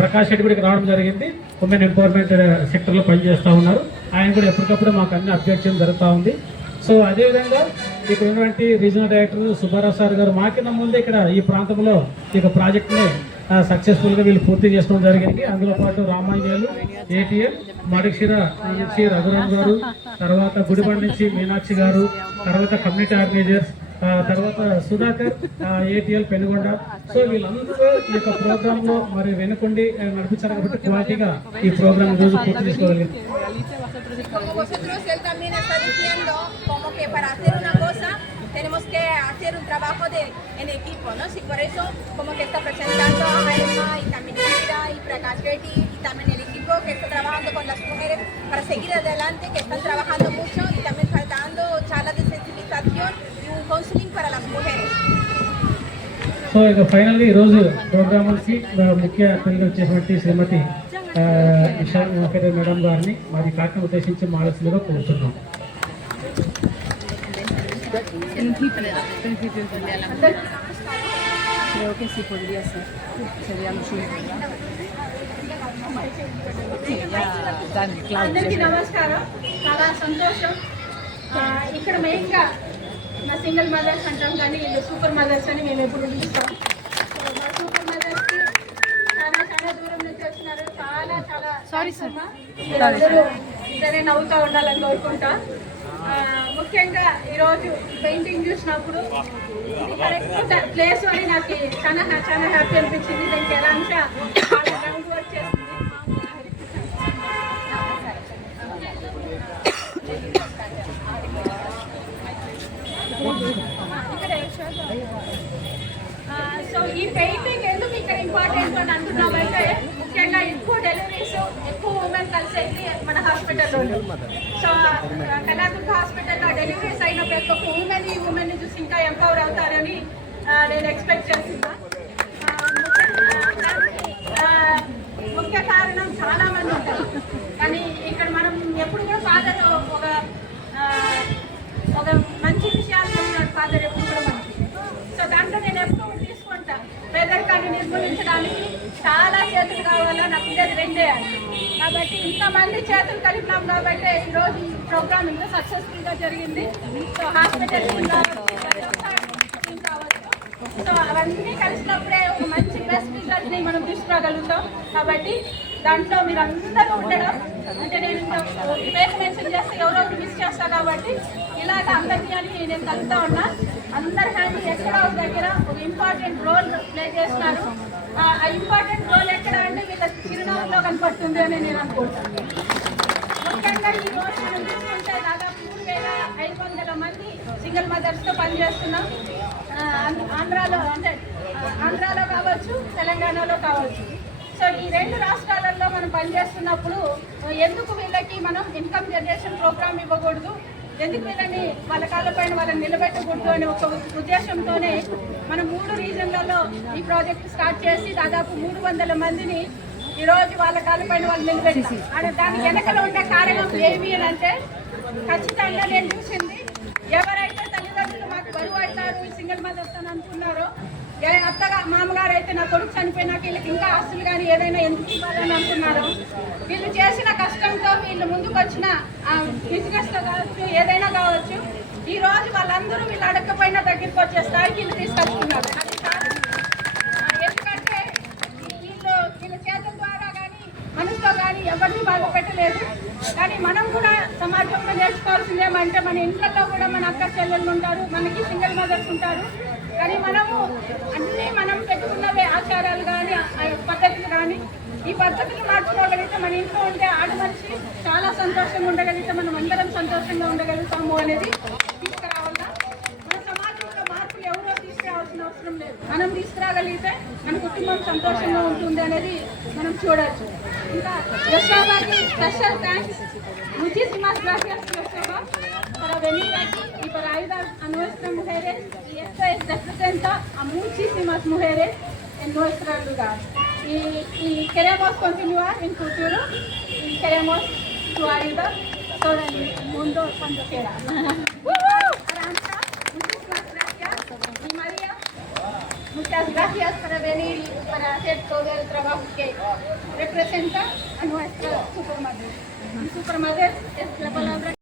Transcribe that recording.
ప్రకాష్ రెడ్డి కూడా రావడం జరిగింది. ఉమెన్ ఎంపవర్మెంట్ సెక్టర్లో పనిచేస్తూ ఉన్నారు. ఆయన కూడా ఎప్పటికప్పుడు మాకు అన్ని అప్డేట్ చేయడం జరుగుతూ ఉంది. సో అదేవిధంగా ఇక్కడ ఉన్నటువంటి రీజనల్ డైరెక్టర్ సుబ్బారావు సార్ గారు మాకిన్న ముందే ఇక్కడ ఈ ప్రాంతంలో ఈ ప్రాజెక్ట్ని సక్సెస్ఫుల్గా వీళ్ళు పూర్తి చేసుకోవడం జరిగింది. అందులో పాటు రామాంజనేయులు, ఏటీఎల్, మడిక్షిర నుంచి రఘురామ్ గారు, తర్వాత గుడిబండ నుంచి మీనాక్షి గారు, తర్వాత కమ్యూనిటీ ఆర్గనైజర్స్, తర్వాత సుధాకర్, ఏటీఎల్ పెనుగొండ. సో వీళ్ళందరూ ఈ యొక్క ప్రోగ్రామ్ లో మరి వెనుకొండి నడిపించారు కాబట్టి క్వాలిటీగా ఈ ప్రోగ్రామ్ రోజు పూర్తి చేసుకోగలిగింది. Tenemos que hacer un trabajo en equipo, ¿no? Sí, por eso como que está presentando a Emma y también Indira y Prakash Reddy y también el equipo que está trabajando con las mujeres para seguir adelante, que están trabajando mucho y también está dando charlas de sensibilización y un counseling para las mujeres. So ఇక finally ఈరోజు ప్రోగ్రామ్కి ముఖ్య అతిథిగా వచ్చేటువంటి శ్రీమతి Isha madam గారిని మరి కార్యక్రమం ఉద్దేశించి మాట్లాడుతుందిగా కోరుతున్నాం. Creo que sí podría ser, sería lo suyo. అందరికీ నమస్కారం. చాలా సంతోషం. ఇక్కడ మెయిన్గా మా సింగిల్ మదర్స్ అంటాం, కానీ వీళ్ళు సూపర్ మదర్స్ అని మేము ఎప్పుడు పిలుస్తాం. మా సూపర్ మదర్స్కి చాలా చాలా దూరం నుంచి వచ్చినారు. చాలా చాలా సారీ సార్, మీరందరూ ఇద్దరే నవ్వుతూ ఉండాలని కోరుకుంటా. ముఖ్యంగా ఈరోజు పెయింటింగ్ చూసినప్పుడు ఇది కరెక్ట్ ప్లేస్ అని నాకు చాలా చాలా హ్యాపీ అనిపించింది. దీనికి ఎలాంటి గ్రౌండ్ వర్క్ చేస్తుంది. సో ఈ పెయింటింగ్ ఎందుకు ఇక్కడ ఇంపార్టెంట్ అని అంటున్నామంటే, ముఖ్యంగా ఎక్కువ డెలివరీస్ ఎక్కువ ఉమెన్ కలిసేది మన హాస్పిటల్లో. సో కళాదుర్గ హాస్పిటల్లో డెలివరీస్ అయిన ప్రతి ఒక్క ఉమెన్ని చూసి ఇంకా ఎంపవర్ అవుతారని నేను ఎక్స్పెక్ట్ చేస్తున్నా. ముఖ్య కారణం చాలా మంది ఉంటారు, కానీ ఇక్కడ మనం ఎప్పుడు కూడా ఫాదర్ ఒక మంచి విషయాలు చెప్తున్నాడు ఫాదర్ ఎప్పుడు కూడా మనకి. సో దాంట్లో నేను ఎప్పుడు తీసుకుంటా, పేదరికాన్ని నిర్మూలించడానికి చాలా చేతులు కావాలా, నాకు ఉండేది రెండే అని. కాబట్టి ఇంతమంది చేతులు కలిపినాం కాబట్టి ఈరోజు ఈ ప్రోగ్రామ్ ఇంత సక్సెస్ఫుల్గా జరిగింది. సో హాస్పిటల్ కావచ్చు, సో అవన్నీ కలిసినప్పుడే ఒక మంచి బెస్ట్ రిజల్ట్ని మనం తీసుకురాగలుగుతాం. కాబట్టి దాంట్లో మీరు అందరూ ఉండడం, అంటే నేను పేరు మెన్షన్ చేస్తే ఎవరో మిస్ చేస్తాను. కాబట్టి ఇలాగ అందరికీ అని నేను కలుగుతూ ఉన్నా. అందరి హ్యాండ్ ఎక్కడ ఒక దగ్గర ఒక ఇంపార్టెంట్ రోల్ ప్లే చేస్తున్నారు. ఆ ఇంపార్టెంట్ రోల్ ఎక్కడ అంటే వీళ్ళ చిరునవ్వులో కనపడుతుంది అని నేను అనుకుంటాను. ముఖ్యంగా ఈ రోజు మనం చూసుకుంటే దాదాపు 3500 మంది సింగిల్ మదర్స్తో పనిచేస్తున్నాం. ఆంధ్రాలో కావచ్చు, తెలంగాణలో కావచ్చు. సో ఈ రెండు రాష్ట్రాలలో మనం పనిచేస్తున్నప్పుడు ఎందుకు వీళ్ళకి మనం ఇన్కమ్ జనరేషన్ ప్రోగ్రామ్ ఇవ్వకూడదు, ఎందుకు వీళ్ళని వాళ్ళ కాళ్ళపైన వాళ్ళని నిలబెట్టకూడదు అనే ఒక ఉద్దేశంతోనే మనం 3 రీజన్లలో ఈ ప్రాజెక్ట్ స్టార్ట్ చేసి దాదాపు 300 మందిని ఈరోజు వాళ్ళ కాళ్ళపైన వాళ్ళు నిలబెట్టాం. దానికి వెనకల ఉండే కారణం ఏమి అని అంటే, ఖచ్చితంగా నేను చూసింది, ఎవరైతే తల్లిదండ్రులు మాకు బరువు అవుతారు ఈ సింగిల్ మదర్స్ అని అనుకున్నారో, అత్తగా మామగారు అయితే నా కొడుకు చనిపోయినాక వీళ్ళకి ఇంకా ఆస్తులు కానీ ఏదైనా ఎందుకు ఇవ్వాలని అనుకున్నారో, వీళ్ళు చేసిన కష్టంతో వీళ్ళు ముందుకు వచ్చిన బిజినెస్లో కావచ్చు, ఏదైనా కావచ్చు, ఈ రోజు వాళ్ళందరూ వీళ్ళు అడగకపోయినా దగ్గరికి వచ్చే స్థాయికి వీళ్ళు తీసుకొచ్చుకున్నారు. అది కారణం. ఎందుకంటే వీళ్ళ చేతుల ద్వారా కానీ మనసులో కానీ ఎవరిని బాగా పెట్టలేదు. కానీ మనం కూడా సమాజంలో నేర్చుకోవాల్సింది ఏమంటే, మన ఇంట్లో కూడా మన అక్క చెల్లెళ్ళు ఉంటారు, మనకి సింగిల్ మదర్స్ ఉంటారు. కానీ మనము అన్నీ మనం పెట్టుకున్నవే ఆచారాలు కానీ పద్ధతులు కానీ ఈ పద్ధతులు మార్చుకోగలిగితే మన ఇంట్లో ఉండే ఆడ మనిషి చాలా సంతోషంగా ఉండగలిగితే మనం అందరం సంతోషంగా ఉండగలుగుతాము అనేది తీసుకురావాలా. మన సమాజంలో మార్పులు ఎవరో తీసుకురావాల్సిన అవసరం లేదు, మనం తీసుకురాగలిగితే మన కుటుంబం సంతోషంగా ఉంటుంది అనేది మనం చూడవచ్చు. ఇంకా యశోబాకి special thanks. Muchísimas gracias, Yosheba, por venir aquí y por ayudar a nuestras mujeres. Y esto representa a muchísimas mujeres en nuestro lugar. Y queremos continuar en futuro y queremos tu ayuda todo el mundo cuando quiera. Arancha, muchísimas gracias. Y María, muchas Gracias por venir y para hacer todo el trabajo que representa a nuestra supermadre. Supermadre es la palabra